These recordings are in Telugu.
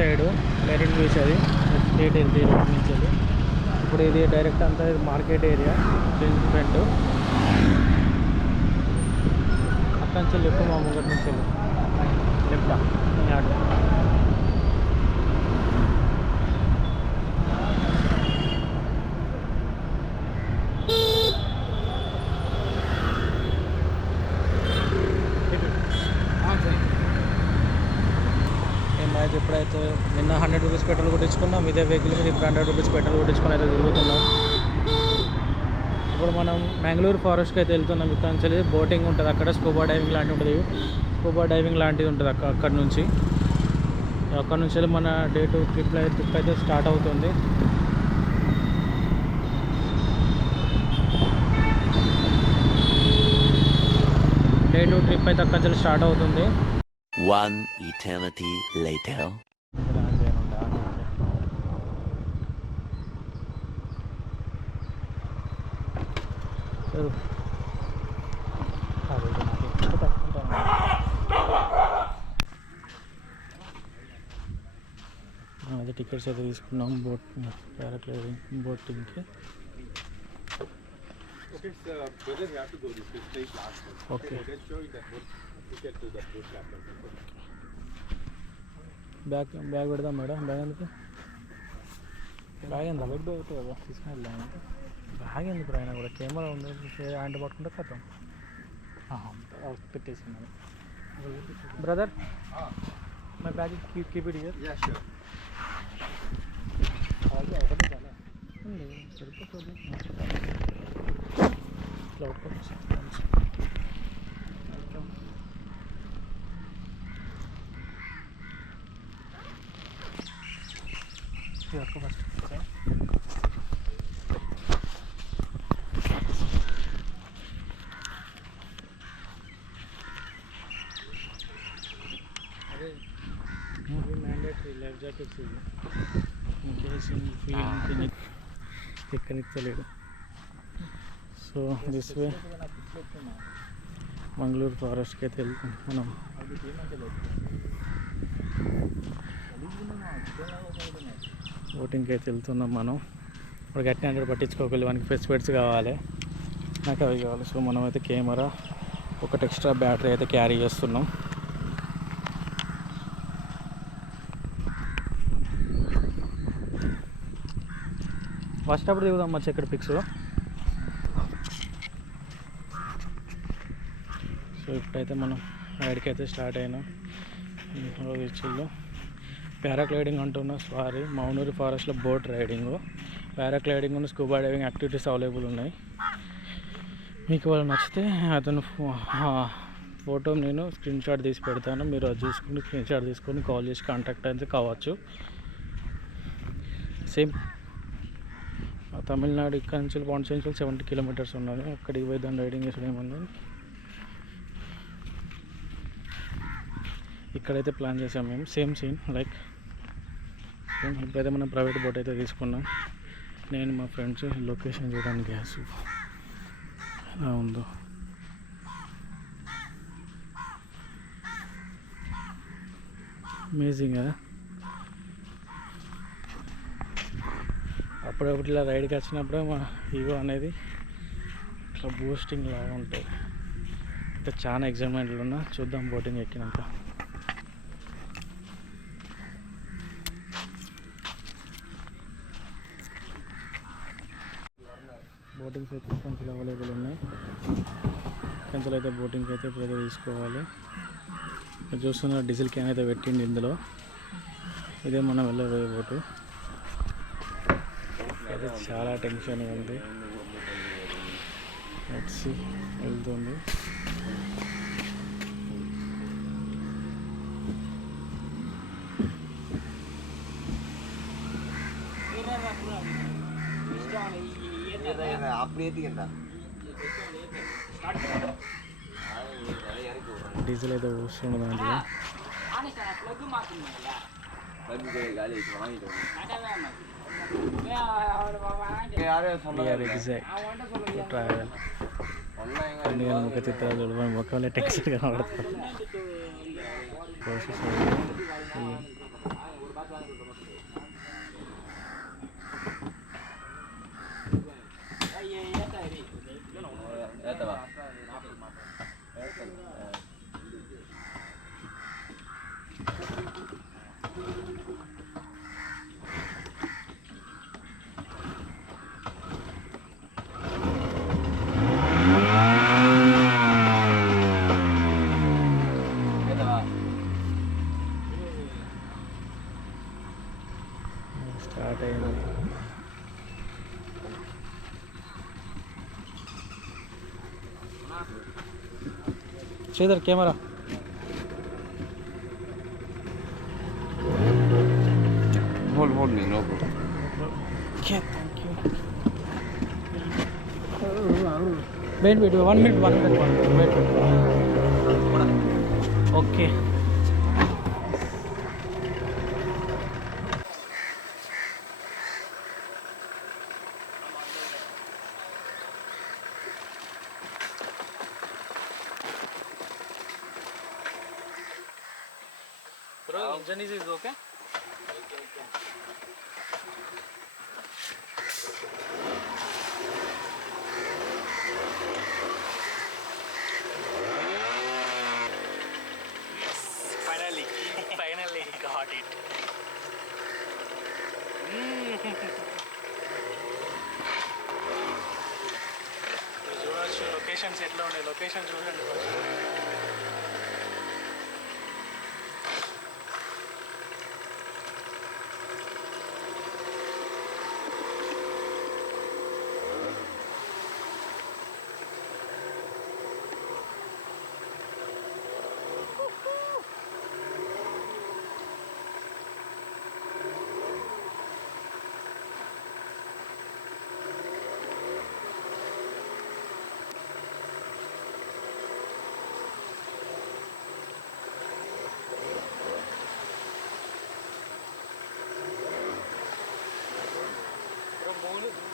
సైడ్ డైరెక్ట్ బీచ్ అది స్ట్రేట్ వెళ్తే రోడ్ నుంచి అది. ఇప్పుడు ఇది డైరెక్ట్ అంతా మార్కెట్ ఏరియా ఫ్రంట్. అక్కడి నుంచి లెఫ్ట్ మా ముంగటి నుంచి వెళ్ళి లెఫ్ట్ ఆడు. అయితే ఇప్పుడైతే నిన్న 100 రూపీస్ పెట్రోల్ కొట్టించుకున్నాం. ఇదే వెహికల్ మీద ఇప్పుడు 100 రూపీస్ పెట్రోల్ కొట్టించుకొని అయితే తిరుగుతున్నాం. ఇప్పుడు మనం మ్యాంగ్లూర్ ఫారెస్ట్కి అయితే వెళ్తున్నాం. ఇక్కడ నుంచి బోటింగ్ ఉంటుంది, అక్కడ స్కూబా డైవింగ్ లాంటివి ఉంటుంది. స్కూబా డైవింగ్ లాంటిది ఉంటుంది అక్కడ నుంచి. అక్కడ నుంచి మన డే 2 ట్రిప్ అయితే స్టార్ట్ అవుతుంది. డే 2 ట్రిప్ అయితే అక్కడ నుంచి స్టార్ట్ అవుతుంది. One eternity later. అదే టికెట్స్ అయితే తీసుకున్నాం బోట్ పారాగ్లైడింగ్ బోటింగ్కి. ఓకే బ్యాగ్ పెడదాం మేడం. బ్యాగ్ ఎందుకు? బ్యాగ్ ఎంత బయట అవుతుంది కదా, తీసుకుని వెళ్దాం. బ్యాగ్ ఎందుకు అయినా కూడా కెమెరా ఉంది, హ్యాండ్ పట్టుకుంటే కథం పెట్టేసింది. Brother my bag keep it here. ఒకటి చాలా ఉంది, సరిపోతుంది. ఇట్లా ఒక్క ఫస్ట్ మ్యాండేటరీ లైఫ్ జాకెట్స్ ఎక్కనిచ్చలేడు. సో దిస్ వే మంగళూరు ఫారెస్ట్కి అయితే వెళ్తాం మనం. బోటింగ్కి అయితే వెళ్తున్నాం మనం. ఇప్పుడు గట్టి అంటే పట్టించుకోగలి, మనకి ఫెసిలిటీస్ కావాలి, నాకు అవి కావాలి. సో మనం అయితే కెమెరా, ఒకటి ఎక్స్ట్రా బ్యాటరీ అయితే క్యారీ చేస్తున్నాం. ఫస్ట్ అప్పుడు దిగుదాం మచ్చ ఇక్కడ పిక్స్. సో ఇప్పుడైతే మనం రైడ్కి అయితే స్టార్ట్ అయినాం. బీచ్లో పారాగ్లైడింగ్ అంటున్నా, సారీ, మౌనూరి ఫారెస్ట్లో బోట్ రైడింగ్, పారాగ్లైడింగ్ ఉన్న స్కూబా డైవింగ్ యాక్టివిటీస్ అవైలబుల్ ఉన్నాయి. మీకు వాళ్ళు నచ్చితే అతను ఫోటో నేను స్క్రీన్ షాట్ తీసి పెడతాను, మీరు అది చూసుకుని స్క్రీన్ షాట్ తీసుకొని కాల్ చేసి కాంటాక్ట్ అయితే కావచ్చు. సేమ్ తమిళనాడు ఇక్కడ నుంచి పాండిచేరి 70 కిలోమీటర్స్ ఉన్నది. అక్కడికి పోయి దాన్ని రైడింగ్ చేసడం ఏమన్నా ఇక్కడైతే ప్లాన్ చేసాం మేము. సేమ్ సీన్ లైక్ ఇప్పుడైతే మనం ప్రైవేట్ బోట్ అయితే తీసుకున్నాం. నేను మా ఫ్రెండ్స్ లొకేషన్ చూడడానికి గ్యాస్ ఎలా ఉందో. అమేజింగ్ కదా. అప్పుడప్పుడు ఇలా రైడ్కి వచ్చినప్పుడే మా ఈగో అనేది ఇట్లా బూస్టింగ్ లాగా ఉంటుంది. అయితే చాలా ఎగ్జైట్మెంట్లు ఉన్నా, చూద్దాం బోటింగ్ ఎక్కినాక. బోటింగ్స్ అయితే కొంచెం అవైలబుల్ ఉన్నాయి. కొంచెం అయితే బోటింగ్కి అయితే ఇప్పుడు తీసుకోవాలి. చూస్తున్న డీజిల్ క్యాన్ అయితే పెట్టింది ఇందులో. ఇదే మనం వెళ్ళబోయే బోటు. అయితే చాలా టెన్షన్ ఉంది. వచ్చి వెళ్తుంది. డీజిల్ అయితే వస్తుంది దాంట్లో. ట్రావెల్ ముఖ చిత్రాలు చూడమని ముఖంలో టెక్స్ట్ కనబడుతుంది. స్టార్ట్ అయింది. Sridhar camera. Hold me, no problem. Okay thank you. Wait 1 minute wait. Okay bro, engine is okay. Finally got it. చూడవచ్చు లొకేషన్స్ ఎట్లా ఉన్నాయి. లొకేషన్ చూడండి first.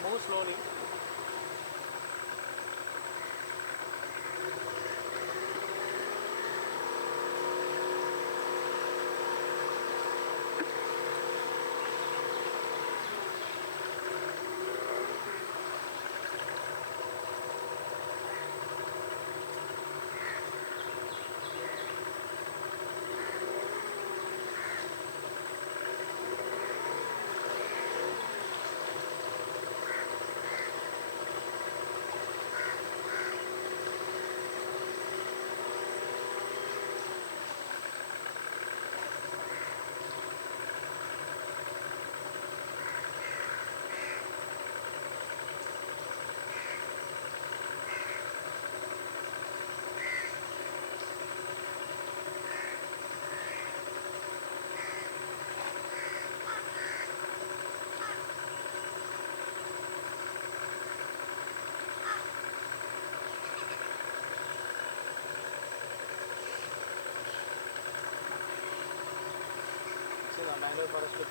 Move slowly. Mangrove forest with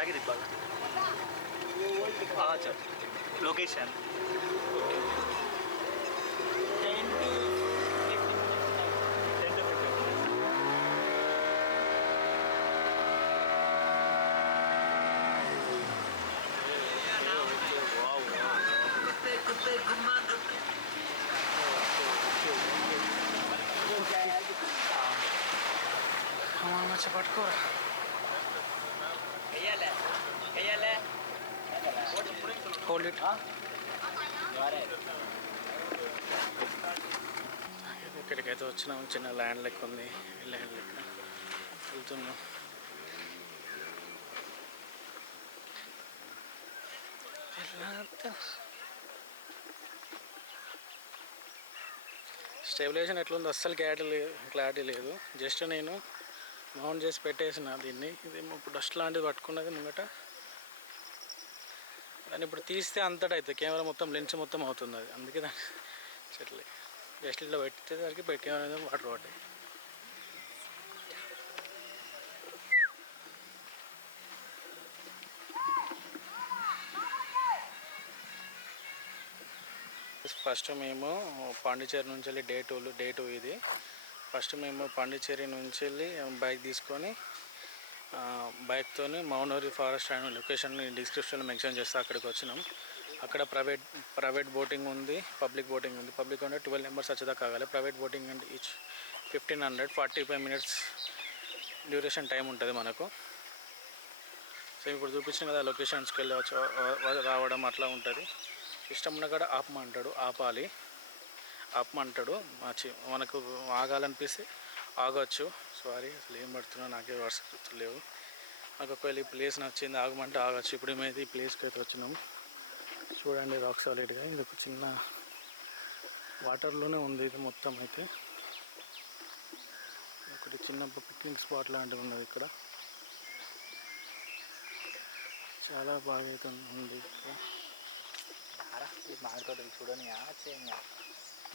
जाके दिखा हाँ चल लोकेशन మంచిగా పట్టుకోరా. Hold it. ఇక్కడికైతే వచ్చినాం. చిన్న ల్యాండ్ లెక్క ఉంది. ల్యాండ్ లెక్క వెళ్తున్నాం. స్టెబిలైజేషన్ ఎట్లుంది అస్సలు క్లారిటీ లేదు. జస్ట్ నేను మౌంట్ చేసి పెట్టేసిన దీన్ని. ఇది ఇప్పుడు డస్ట్ లాంటిది పట్టుకున్నది ముంగట. దాన్ని ఇప్పుడు తీస్తే అంతటా అవుతుంది. కెమెరా మొత్తం లెన్స్ మొత్తం అవుతుంది అది. అందుకే దాన్ని చెట్లే జస్ట్ ఇట్లా పెట్టేసరికి కెమెరా వాటర్ పట్టాయి. ఫస్ట్ మేము పాండిచేరి నుంచి వెళ్ళి డే టూ ఇది. ఫస్ట్ మేము పాండిచేరి నుంచి వెళ్ళి బైక్ తీసుకొని బైక్తో మౌనూరి ఫారెస్ట్ అండ్ లొకేషన్ డిస్క్రిప్షన్లో మెన్షన్ చేస్తే అక్కడికి వచ్చినాం. అక్కడ ప్రైవేట్ బోటింగ్ ఉంది, పబ్లిక్ బోటింగ్ ఉంది. పబ్లిక్ అంటే 12 మెంబర్స్ వచ్చేదా కావాలి. ప్రైవేట్ బోటింగ్ అంటే ఈచ్ 1500, 45 మినిట్స్ డ్యూరేషన్ టైం ఉంటుంది మనకు. సో ఇప్పుడు చూపించిన కదా లొకేషన్స్కి వెళ్ళి రావడం అట్లా ఉంటుంది. ఇష్టం ఉన్న కాడ ఆపమంటాడు. మనకు ఆగాలనిపిస్తే ఆగొచ్చు. సారీ అసలు ఏం పడుతున్నా నాకే వర్ష గుర్తులేవు. నాకు ఒకవేళ ఈ ప్లేస్ నచ్చింది ఆగమంటే ఆగచ్చు. ఇప్పుడు మేమైతే ఈ ప్లేస్కి అయితే వచ్చినాం. చూడండి రాక్ సాలిడ్గా ఇది ఒక చిన్న వాటర్లోనే ఉంది. ఇది మొత్తం అయితే ఒకటి చిన్న పిక్నిక్ స్పాట్ లాంటివి ఉన్నది ఇక్కడ. చాలా బాగా అయితే ఉంది ఇక్కడ. మామిడి తోటలు చూడని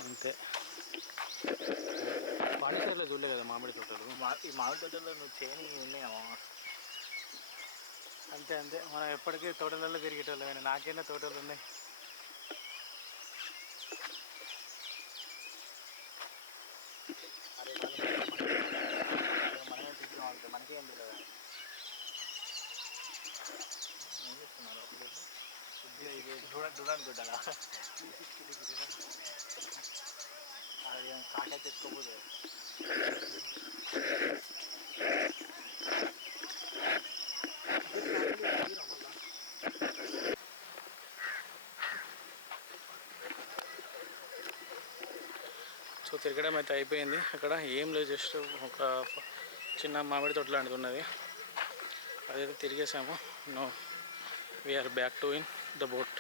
అంతే. పాండిచేరిలో చూడలే కదా మామిడి తోటలు. ఈ మామిడి తోటల్లో నువ్వు చేయని ఉన్నాయేమో. అంతే మనం ఎప్పటికీ తోటలలో తిరిగేటోళ్ళం. నాకైనా తోటలు ఉన్నాయి. మనమే తీసుకున్నాం అంటే మనకేం తెలియదు. ఏం చెప్తున్నారు అప్పుడు చూడండి చూడాలా అది కాటైతే తెచ్చుకోబోదు. సో తిరగడం అయితే అయిపోయింది. అక్కడ ఏం లేదు, జస్ట్ ఒక చిన్న మామిడి తోట లాంటిది ఉన్నది. అదైతే తిరిగేసాము. No we're back to in the boat.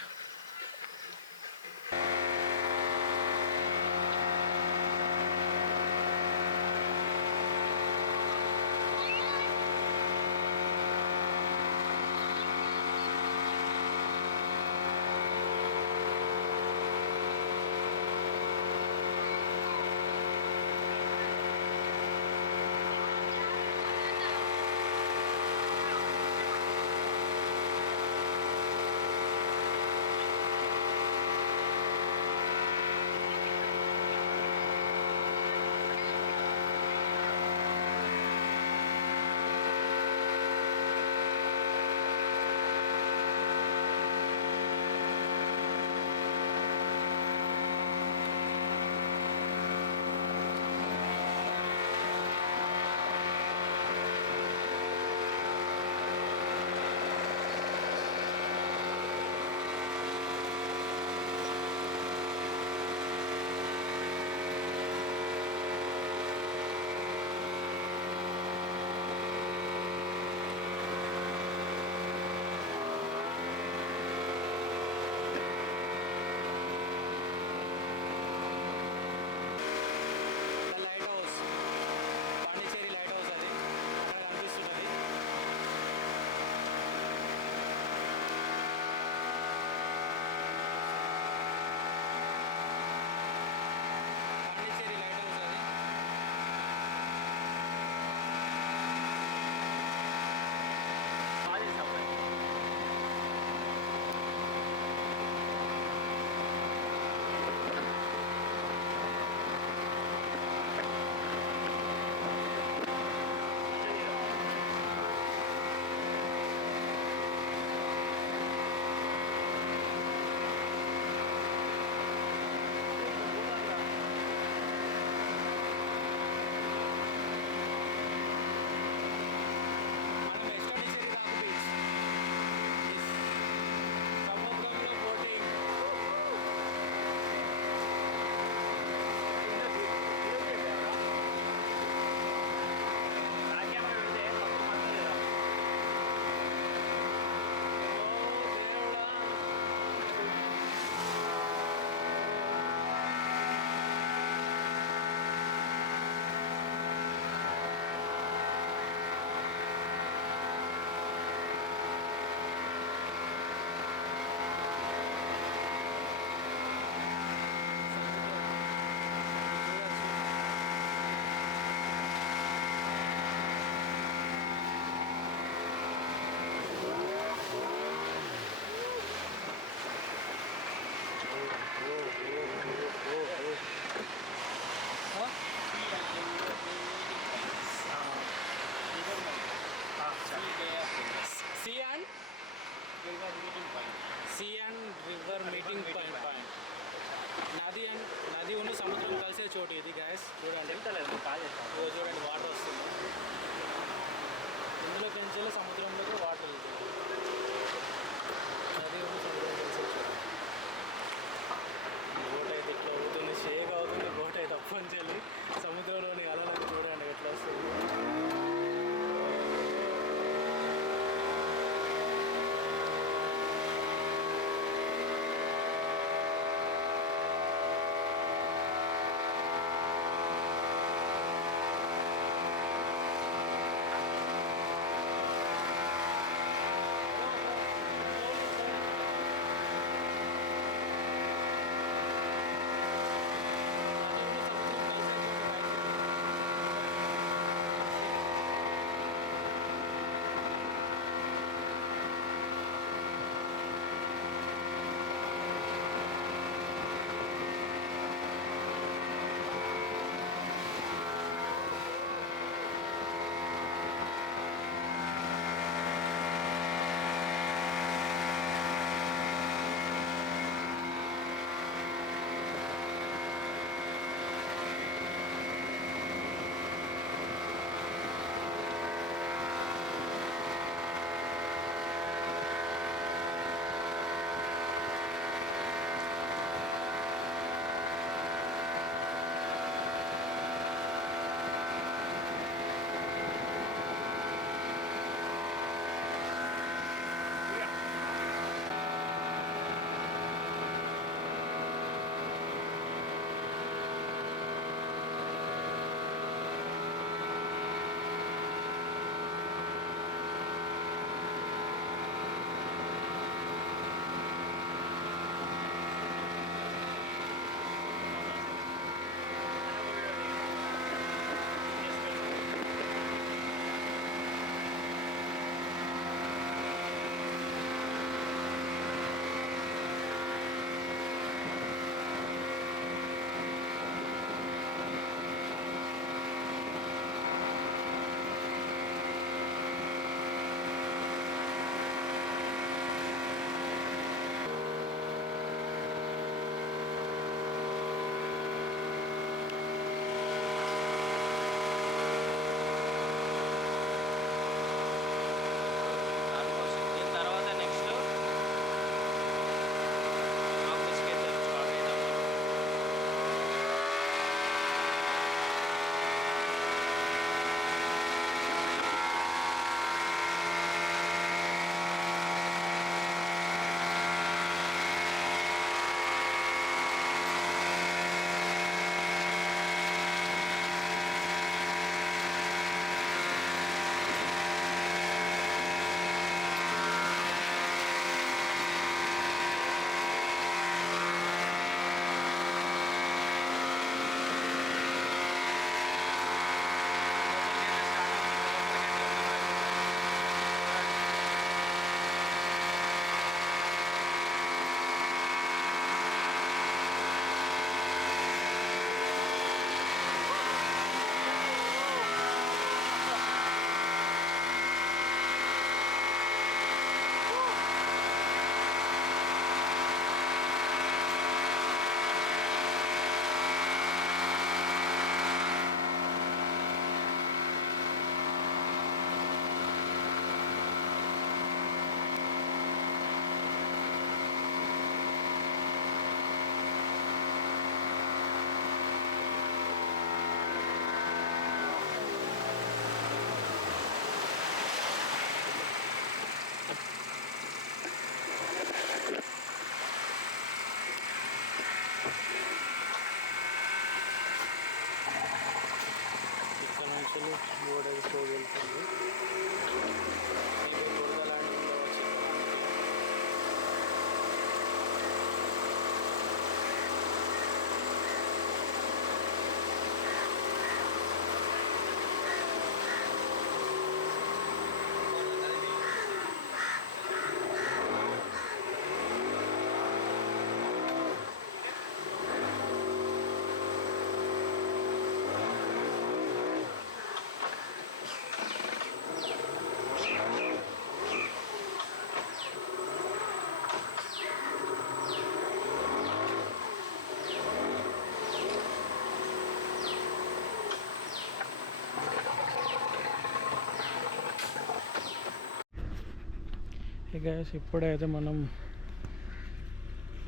Guys ఇప్పుడైతే మనం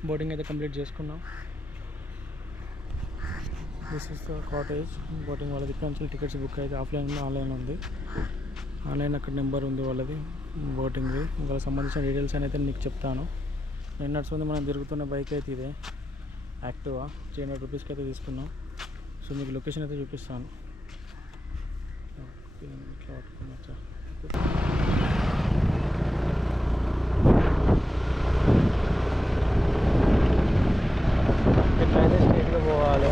బోటింగ్ అయితే కంప్లీట్ చేసుకున్నాం. This is the cottage. Boating వాళ్ళది ఇక్కడ నుంచి టికెట్స్ బుక్ అయితే ఆఫ్లైన్ ఆన్లైన్ ఉంది. ఆన్లైన్ అక్కడ నెంబర్ ఉంది వాళ్ళది బోటింగ్ది. వాళ్ళకి సంబంధించిన డీటెయిల్స్ అయితే మీకు చెప్తాను. నేను నడుచుకుంది మనం తిరుగుతున్న బైక్ అయితే ఇదే యాక్టివా. 300 రూపీస్కి అయితే తీసుకున్నాం. సో మీకు లొకేషన్ అయితే చూపిస్తాను. ఇట్లా పట్టుకోవచ్చా? ఇట్లయితే స్ట్రైట్గా పోవాలి.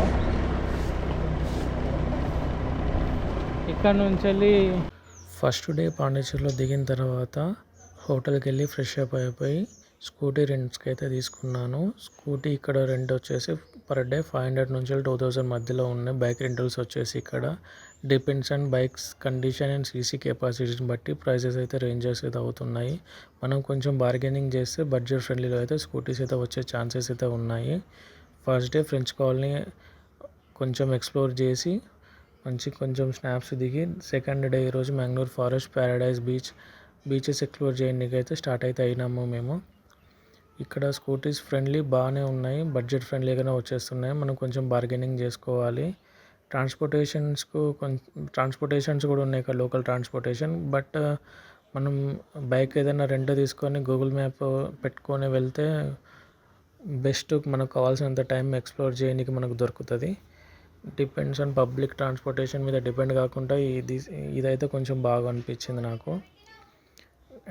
ఇక్కడ నుంచి వెళ్ళి ఫస్ట్ డే పాండిచేరిలో దిగిన తర్వాత హోటల్కి వెళ్ళి ఫ్రెష్ అప్ అయిపోయి స్కూటీ రెంట్స్కి అయితే తీసుకున్నాను. స్కూటీ ఇక్కడ రెంట్ వచ్చేసి పర్ డే 500 నుంచి 2000 మధ్యలో ఉన్నాయి. బైక్ రెంటల్స్ వచ్చేసి ఇక్కడ depends on bikes condition and CC కెపాసిటీని బట్టి ప్రైసెస్ అయితే రేంజెస్ అయితే అవుతున్నాయి. మనం కొంచెం బార్గెనింగ్ చేస్తే బడ్జెట్ ఫ్రెండ్లీలో అయితే స్కూటీస్ అయితే వచ్చే ఛాన్సెస్ అయితే ఉన్నాయి. ఫస్ట్ డే ఫ్రెంచ్ కాలనీ కొంచెం ఎక్స్ప్లోర్ చేసి కొంచెం స్నాప్స్ దిగి సెకండ్ డే ఈరోజు Mangalore forest, Paradise beaches explore చేయడానికి అయితే స్టార్ట్ అయితే అయినాము మేము. ఇక్కడ స్కూటీస్ ఫ్రెండ్లీ బాగానే ఉన్నాయి, బడ్జెట్ ఫ్రెండ్లీగానే వచ్చేస్తున్నాయి. మనం కొంచెం బార్గెనింగ్ చేసుకోవాలి. ట్రాన్స్పోర్టేషన్స్ కూడా ఉన్నాయి ఇక్కడ, లోకల్ ట్రాన్స్పోర్టేషన్. బట్ మనం బైక్ ఏదైనా రెంట్ తీసుకొని గూగుల్ మ్యాప్ పెట్టుకొని వెళ్తే బెస్ట్. మనకు కావాల్సినంత టైం ఎక్స్ప్లోర్ చేయడానికి మనకు దొరుకుతుంది. డిపెండ్స్ ఆన్ పబ్లిక్ ట్రాన్స్పోర్టేషన్ మీద డిపెండ్ కాకుండా ఇదైతే కొంచెం బాగా అనిపించింది నాకు.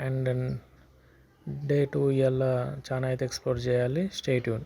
అండ్ డే 2 ఇవాళ చాలా అయితే ఎక్స్ప్లోర్ చేయాలి. Stay tune.